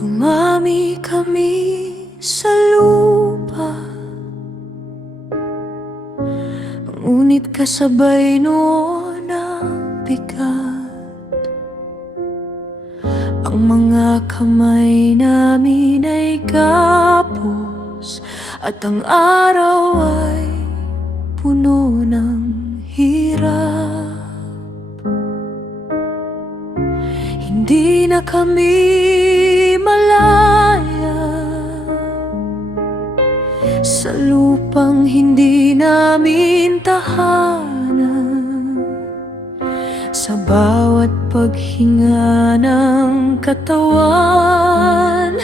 Dumami kami sa lupa, ngunit kasabay noon ang bigat. Ang mga kamay namin ay kapos, at ang araw ay puno ng hirap. Hindi na kami malaya sa lupang hindi namin tahanan. Sa bawat paghinga ng katawan,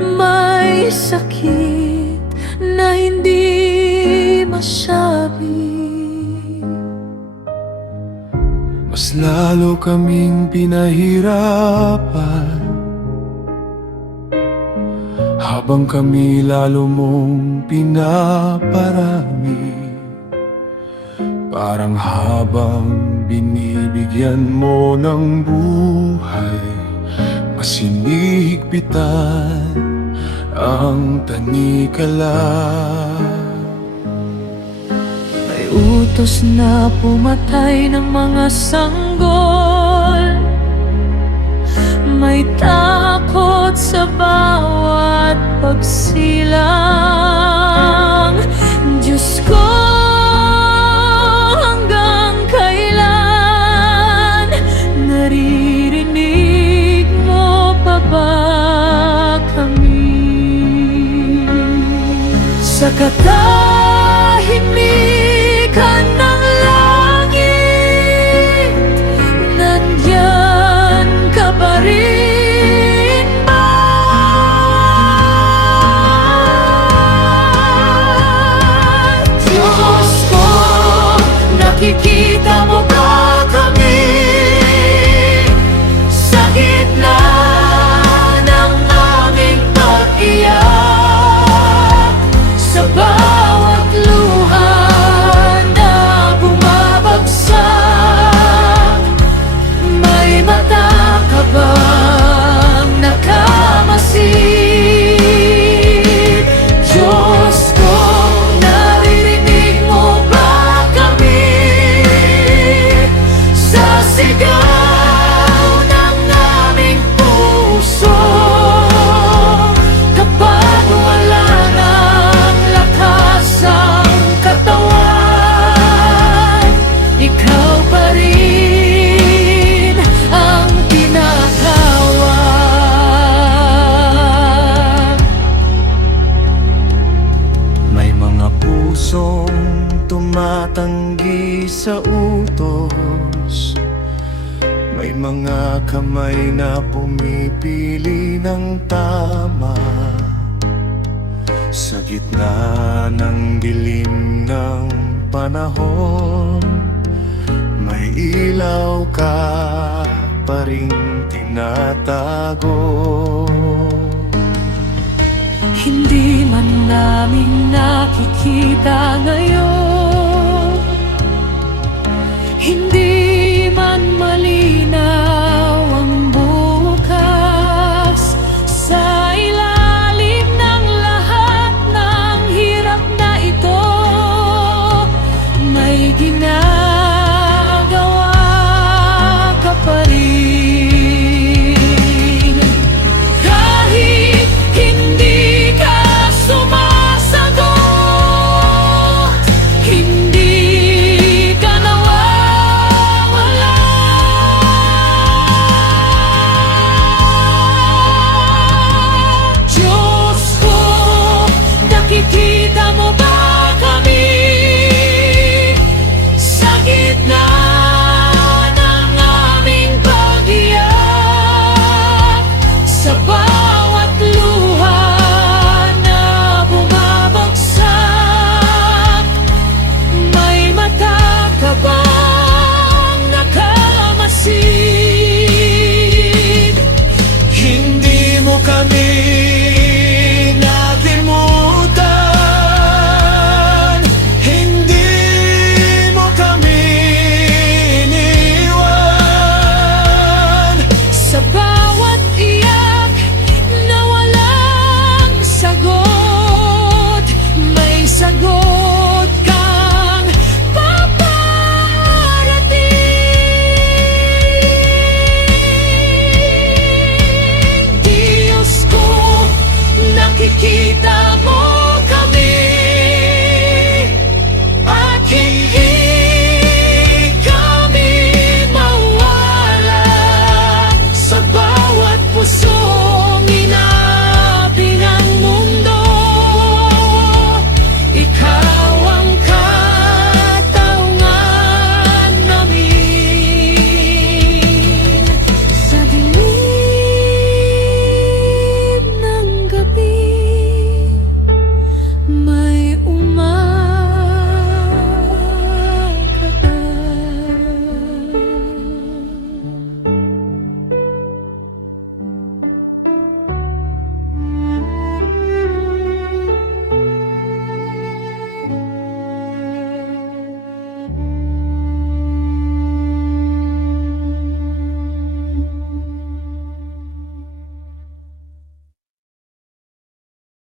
may sakit na hindi masabi. Mas lalo kaming pinahirapan, habang kami lalo mong pinaparami. Parang habang binibigyan mo ng buhay, mas hinihigpitan ang tanikala. May utos na pumatay ng mga sanggol, may takot sa bawat pagsilang. Diyos ko, hanggang kailan? Naririnig mo pa ba kami? Sa katahimikan ng langit, nandyan ka pa rin ba? Diyos ko, nakikita mo ba kami sa gitna ng aming pag-iyak? Sa bawat luha na bumabagsak, may mata ka bang nakamasid? Diyos ko, naririnig mo ba kami sa sigaw ng aming puso? Kapag wala ng lakas ang katawan, ikaw pa rin ang tinatawag. May mga pusong tumatanggi sa utos, may mga kamay na pumipili ng tama. Sa gitna ng dilim ng panahon, may ilaw ka pa ring tinatago. Hindi man namin nakikita ngayon, hindi man malinaw